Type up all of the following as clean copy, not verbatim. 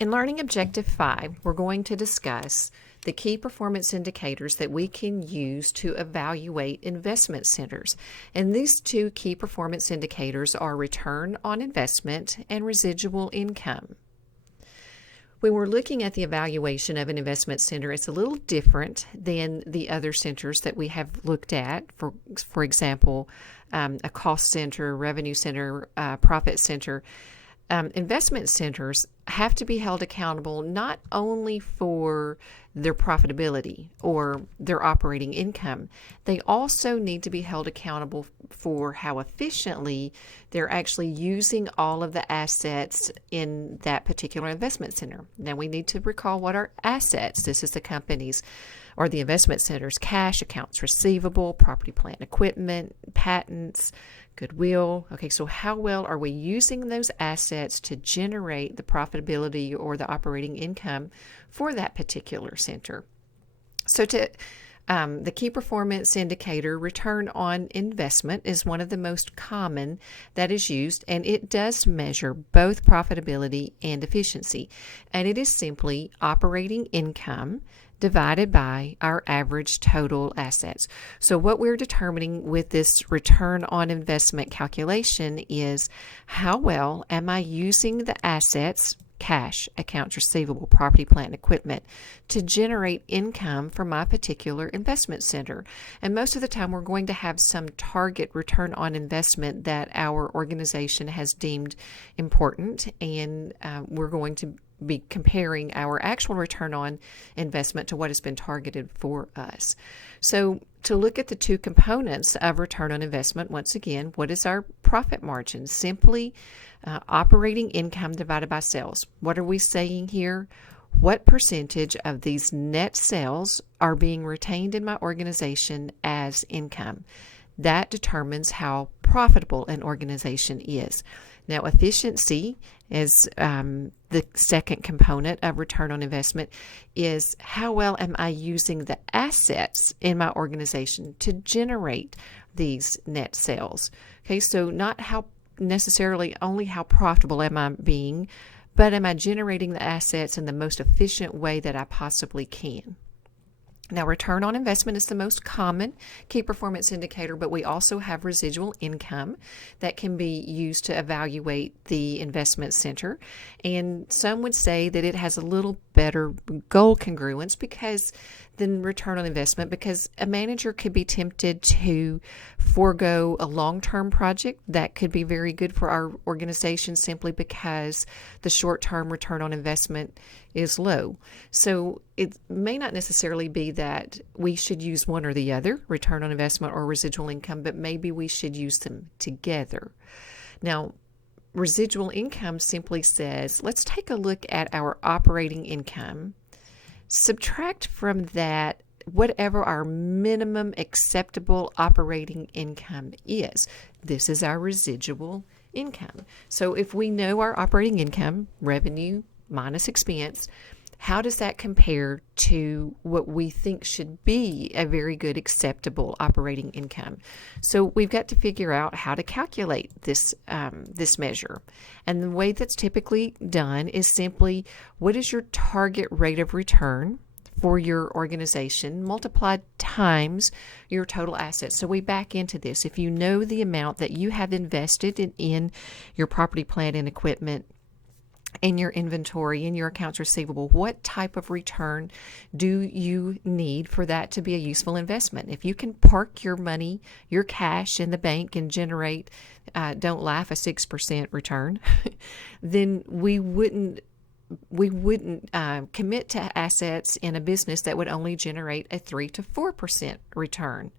In Learning Objective 5, we're going to discuss the key performance indicators that we can use to evaluate investment centers. And these two key performance indicators are return on investment and residual income. When we're looking at the evaluation of an investment center, it's a little different than the other centers that we have looked at. For example, a cost center, revenue center, profit center. Investment centers have to be held accountable not only for their profitability or their operating income, they also need to be held accountable for how efficiently they're actually using all of the assets in that particular investment center. Now, we need to recall what are assets. This is the company's or the investment center's cash, accounts receivable, property, plant, equipment, patents, goodwill. Okay, so how well are we using those assets to generate the profitability or the operating income for that particular center? So the key performance indicator, return on investment, is one of the most common that is used, and it does measure both profitability and efficiency. And it is simply operating income divided by our average total assets. So what we're determining with this return on investment calculation is how well am I using the assets, cash, accounts receivable, property, plant, and equipment, to generate income for my particular investment center. And most of the time we're going to have some target return on investment that our organization has deemed important, and we're going to be comparing our actual return on investment to what has been targeted for us. So to look at the two components of return on investment, once again, what is our profit margin? Simply operating income divided by sales. What are we saying here? What percentage of these net sales are being retained in my organization as income? That determines how profitable an organization is. Now, efficiency is the second component of return on investment, is how well am I using the assets in my organization to generate these net sales? Okay, so not how necessarily only how profitable am I being, but am I generating the assets in the most efficient way that I possibly can? Now, return on investment is the most common key performance indicator, but we also have residual income that can be used to evaluate the investment center. And some would say that it has a little better goal congruence than return on investment, because a manager could be tempted to forego a long-term project that could be very good for our organization simply because the short-term return on investment is low. So it may not necessarily be that we should use one or the other, return on investment or residual income, but maybe we should use them together. Now, residual income simply says, let's take a look at our operating income, subtract from that whatever our minimum acceptable operating income is. This is our residual income. So if we know our operating income, revenue minus expense, how does that compare to what we think should be a very good acceptable operating income? So we've got to figure out how to calculate this measure. And the way that's typically done is simply, what is your target rate of return for your organization multiplied times your total assets? So we back into this. If you know the amount that you have invested in your property, plant, and equipment, in your inventory, in your accounts receivable, what type of return do you need for that to be a useful investment? If you can park your money, your cash in the bank and generate, don't laugh, a 6% return, then we wouldn't commit to assets in a business that would only generate a 3 to 4% return.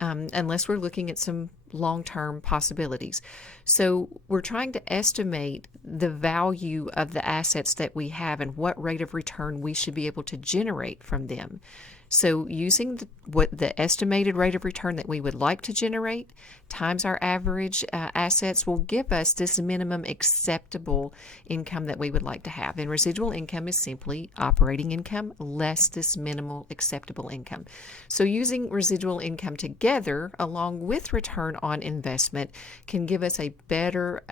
Unless we're looking at some long-term possibilities. So we're trying to estimate the value of the assets that we have and what rate of return we should be able to generate from them. So using the estimated rate of return that we would like to generate times our average assets will give us this minimum acceptable income that we would like to have. And residual income is simply operating income less this minimal acceptable income. So using residual income together along with return on investment can give us a better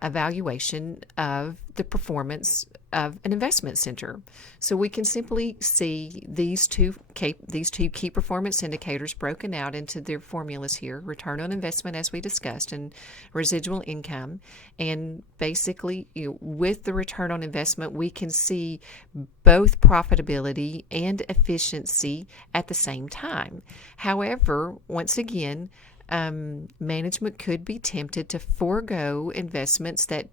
evaluation of the performance of an investment center. So we can simply see these two key performance indicators broken out into their formulas here: return on investment, as we discussed, and residual income. And basically, with the return on investment, we can see both profitability and efficiency at the same time. However, once again, management could be tempted to forego investments that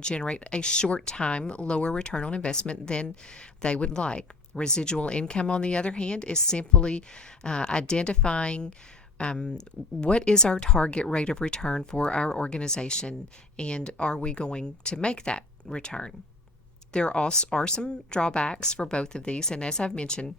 generate a short time lower return on investment than they would like. Residual income, on the other hand, is simply identifying what is our target rate of return for our organization, and are we going to make that return? There also are some drawbacks for both of these, and as I've mentioned,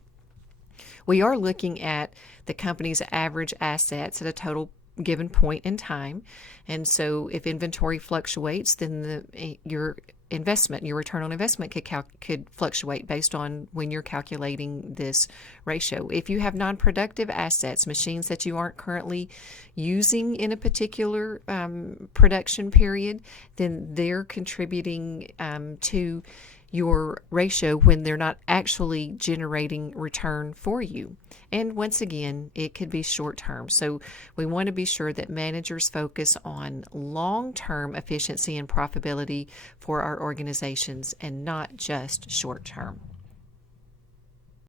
we are looking at the company's average assets at a total given point in time. And so if inventory fluctuates, then your return on investment could fluctuate based on when you're calculating this ratio. If you have non-productive assets, machines that you aren't currently using in a particular production period, then they're contributing to your ratio when they're not actually generating return for you. And once again, it could be short term. So we want to be sure that managers focus on long-term efficiency and profitability for our organizations and not just short term.